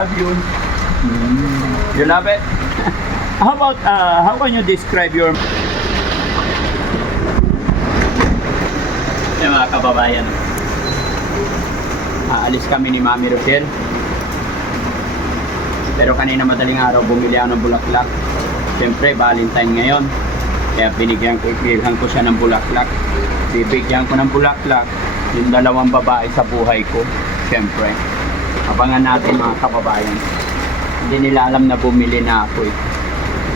You. You love it? How about, how can you describe your... Yung mga kababayan, aalis kami ni Mami Rochelle. Pero kanina madaling araw, bumili ako ng bulaklak. Siyempre, Valentine ngayon. Kaya binigyan ko siya ng bulaklak. Bibigyan ko ng bulaklak yung dalawang babae sa buhay ko. Siyempre, abangan natin mga kababayan. Hindi nila alam na bumili na ako eh.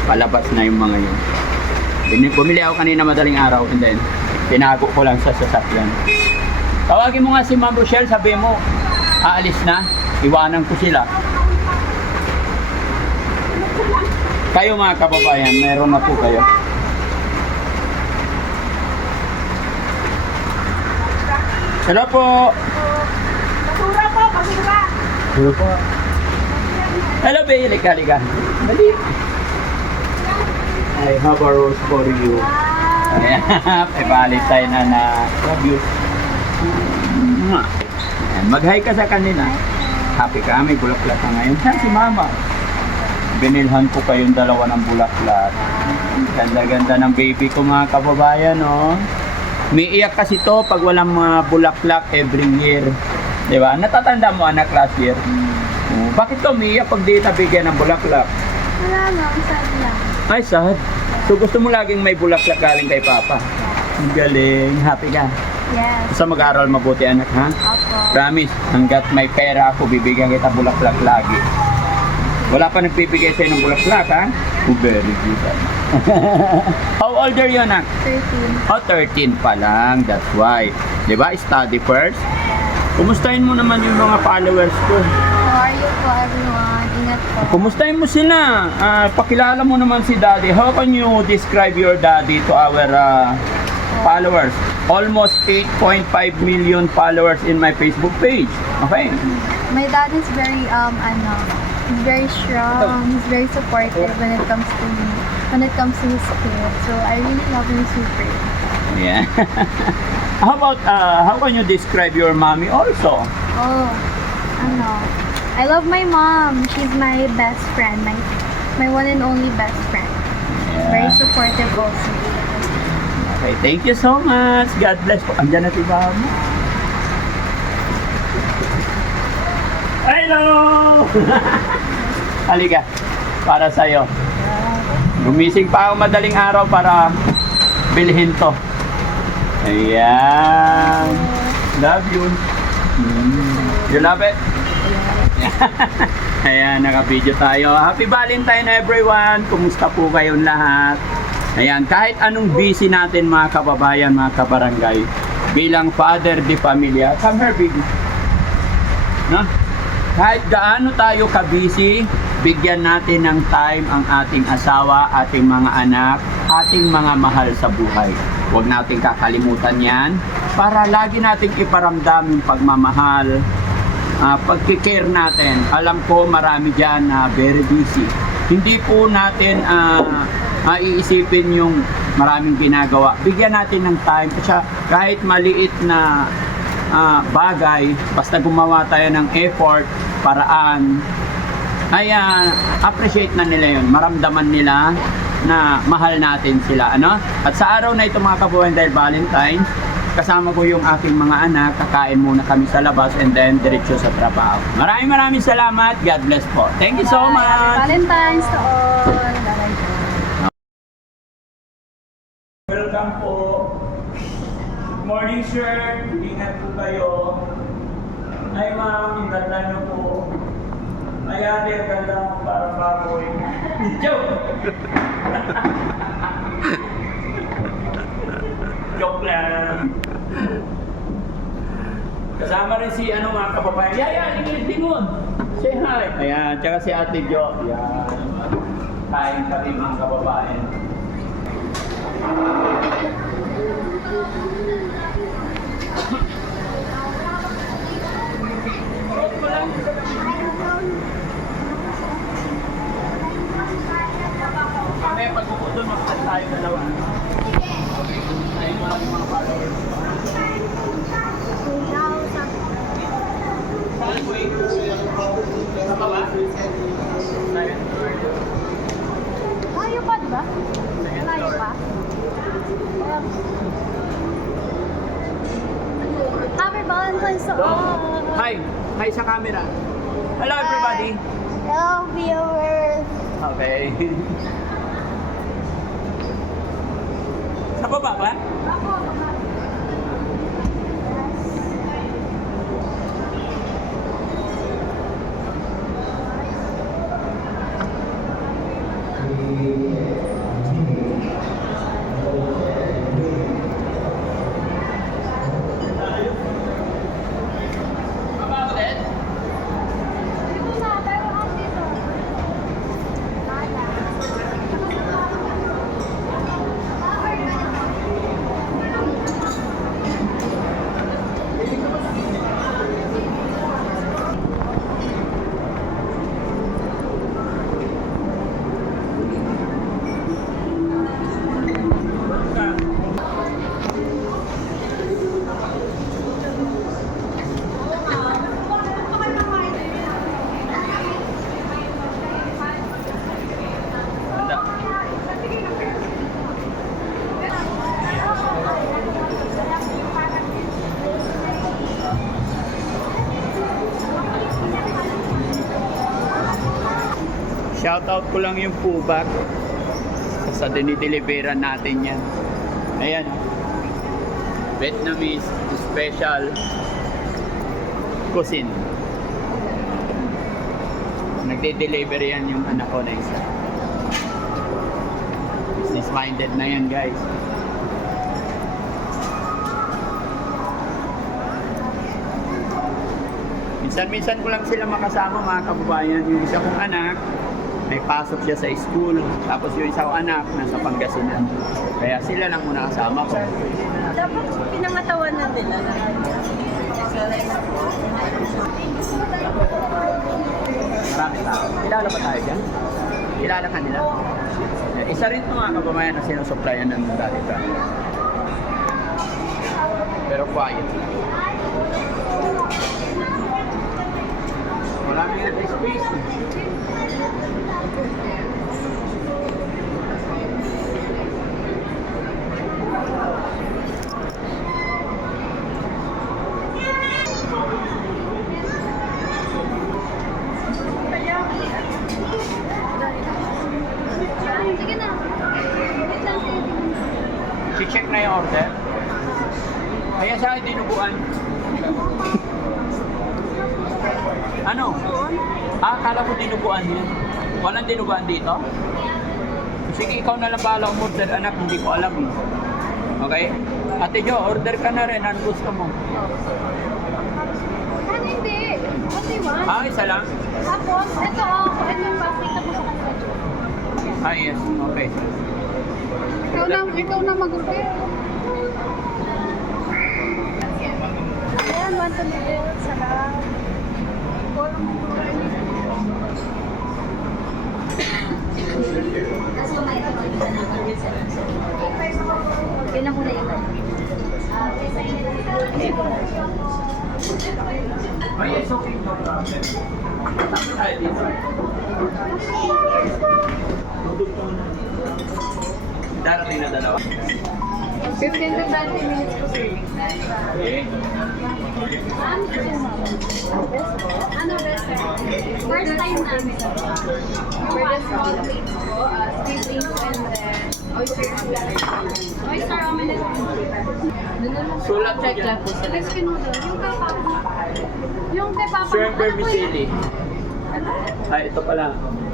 Palabas na yung mga yun. Bumili ako kanina madaling araw and then tinago ko lang sa sasakyan. Tawagin mo nga si Ma'am Rochelle, sabi mo, aalis na, iwanan ko sila. Kayo mga kababayan, meron na po kayo. Hello po. Basura po, basura. Hello po. Hello, Bae. Lika. Dali. I have a rose for you. Ayan. Valentine na. Love you. Ayan. Mag-hi ka sa kanila. Happy ka. May bulaklak ka ngayon. Saan si Mama? Binilhan ko kayong dalawa ng bulaklak. Ganda-ganda ng baby ko mga kababayan, no? May iyak kasi to pag walang mga bulaklak every year. Diba? Natatanda mo anak last year? Bakit to umiiyak pag di nabigyan ng bulaklak? Wala lang, sad lang. Ay, sad. So gusto mo laging may bulaklak galing kay Papa? Ang galing. Happy ka? Yes. Basta mag-aral mabuti anak, ha? Opo. Promise, hanggat may pera ako, bibigyan kita bulaklak lagi. Wala pa nagbibigay sa'yo ng bulaklak, ha? Oh, very good. How old are you, anak? 13. Oh, 13 pa lang. That's why. Diba? Study first. Kumustahin mo naman yung mga followers ko. How are you po, everyone? Ingat po. Kumustahin mo sila. Pakilala mo naman si Daddy. How can you describe your daddy to our followers? Almost 8.5 million followers in my Facebook page. Okay? My dad is very, he's very strong. He's very supportive when it comes to me, when it comes to his kids. So I really love him super. Yeah. How about, how can you describe your mommy also? Oh, I love my mom. She's my best friend. My one and only best friend. Very Yeah. supportive also. Okay, thank you so much. God bless po. Andyan na si Mama. Hello! Halika, para sa'yo. Gumising pa ako madaling araw para bilhin to. Ayan. Love you. You love it? Ayan, naka-video tayo. Happy Valentine everyone! Kumusta po kayong lahat? Ayan, kahit anong busy natin mga kababayan, mga kabarangay, bilang father de familia, come here baby. No? Kahit gaano tayo ka-busy, bigyan natin ng time ang ating asawa, ating mga anak, ating mga mahal sa buhay. Huwag nating kakalimutan yan para lagi nating iparamdam yung pagmamahal, pagkikare natin. Alam ko marami dyan na very busy. Hindi po natin iisipin yung maraming ginagawa. Bigyan natin ng time. Kasi kahit maliit na bagay, basta gumawa tayo ng effort, paraan, ay appreciate na nila yun. Maramdaman nila na mahal natin sila. Ano? At sa araw na ito mga kabuhayan, dahil Valentine's, kasama ko yung aking mga anak, kakain muna kami sa labas and then diretso sa trabaho. Maraming salamat. God bless po. Thank you so much. Valentine's to all. Bye-bye po. Welcome po. Good morning, sir. Ingat po kayo. Ay, ma'am, ang ganda niyo po. Ay, ate, ang ganda mo para baboy. Joke! Joke lang. Kasama rin si mga kababayan. Yaya, lingon. Say hi. Ayan, tsaka si Ate Jo. Ayan. Kain kami mga kababayan. Kaya pag upo doon, makasal tayo dalawa. Ayun mo lang yung mga followers. Saan po eh? Sa baba? Hi sa camera. Hello everybody. Hello, viewers. Okay. Sa baba ba? Baba ulit? Dito na, pero dito. Ganda. Shoutout ko lang yung pubak sa dinideliveran natin yan. Ayan. Vietnamese special cuisine. Nagde-deliver yan yung anak ko na isa. Business minded na yan, guys. Minsan-minsan ko lang sila makasama, mga kababayan. Yung isa kong anak, may pasok siya sa school. Tapos yung isang anak, nasa Pangasinan. Kaya sila lang muna kasama ko. Dapat pinangatawan na nila. Marami tao. Kilala ba tayo dyan? Kilala ka nila? Isa rin ito mga kababayan na sinusuplayan ng dati. Pero quiet. Wala nga space. Sige na. Wait lang, sige. Check na yung order. Kaya sa akin dinuguan. Ano? Akala ko dinuguan yun. Walang dinuguan dito? Sige, ikaw na lang bahala umorder, anak. Hindi ko alam eh. Okay? Ate Jo, order ka na rin. Ano gusto mo? Ano hindi? What do you want? Isa lang? Tapos, ito yung papita mo sa kanila. Yes. Okay. Ikaw na mag-prepare. Ayan, 1 to noodles, sarap. Yun na muna yun. Yes, okay. Tapos tayo dito. Darating na dalawa. 15 to 20 minutes po, sir. Okay. Ano best, sir? First time namin. For the small plates po, squid wings and then oyster omelette. Oyster omelette. Sulat check lang po sa Crispy noodle. Yung kay Papa. Shrimp ano po yun? vermicelli. Ito pala.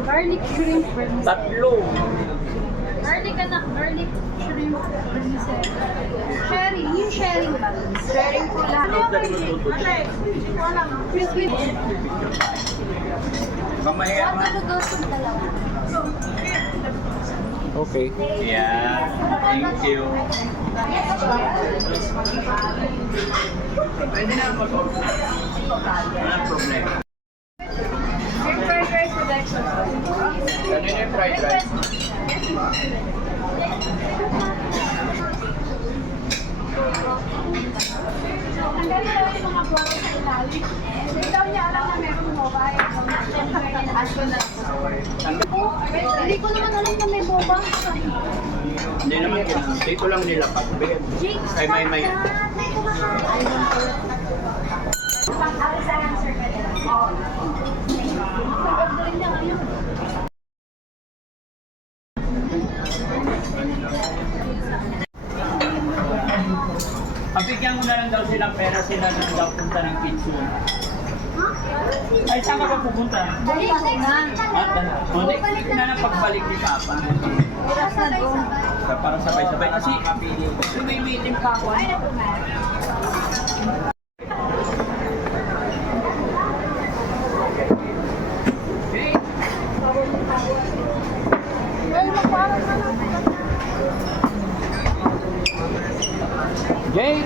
Garlic shrimp vermicelli. Tatlo. Garlic shrimp vermicelli. Sharing. Yung sharing ba? Sharing po lahat. Crispy. Mamaya What ano daw itong dalawa? Okay. Yeah. Thank you. Pwede na mag-order. Walang problema. Yung fried rice with extra sauce. Ganun yung fried rice. Ang ganda daw yung mga buwaro sa ilalim. Hindi daw niya alam na meron mobile. Ask ko na. Hindi ko naman alam na may boba. Hindi naman yan. Dito lang nila pag-bed. Ay, may. Pang-alisahan, sir. Orderin niya ngayon. Pabigyan mo na lang daw silang pera, sila na daw punta ng kitchen. Ay, saan ka ba pupunta? Balik na. Next na lang pagbalik ni Papa. Para sabay-sabay. Kasi may meeting pa ako. Jay,